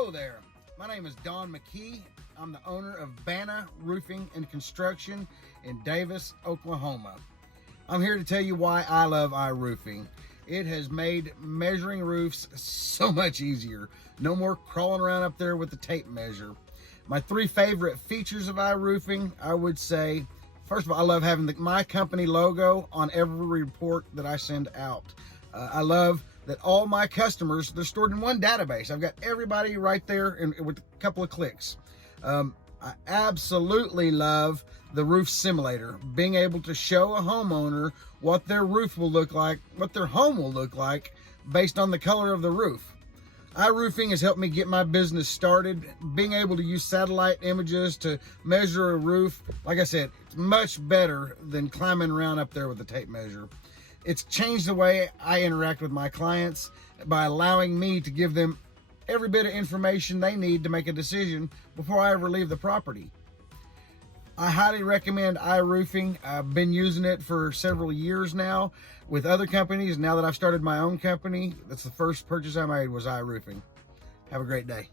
Hello there. My name is Don McKee. I'm the owner of B.A.N.A Roofing and Construction in Davis, Oklahoma. I'm here to tell you why I love iRoofing. It has made measuring roofs so much easier. No more crawling around up there with the tape measure. My three favorite features of iRoofing, I would say, first of all, I love having my company logo on every report that I send out. I love that all my customers, they're stored in one database. I've got everybody right there with a couple of clicks. I absolutely love the roof simulator, being able to show a homeowner what their roof will look like, what their home will look like based on the color of the roof. iRoofing has helped me get my business started. Being able to use satellite images to measure a roof, like I said, it's much better than climbing around up there with a tape measure. It's changed the way I interact with my clients by allowing me to give them every bit of information they need to make a decision before I ever leave the property. I highly recommend iRoofing. I've been using it for several years now with other companies. Now that I've started my own company, that's the first purchase I made was iRoofing. Have a great day.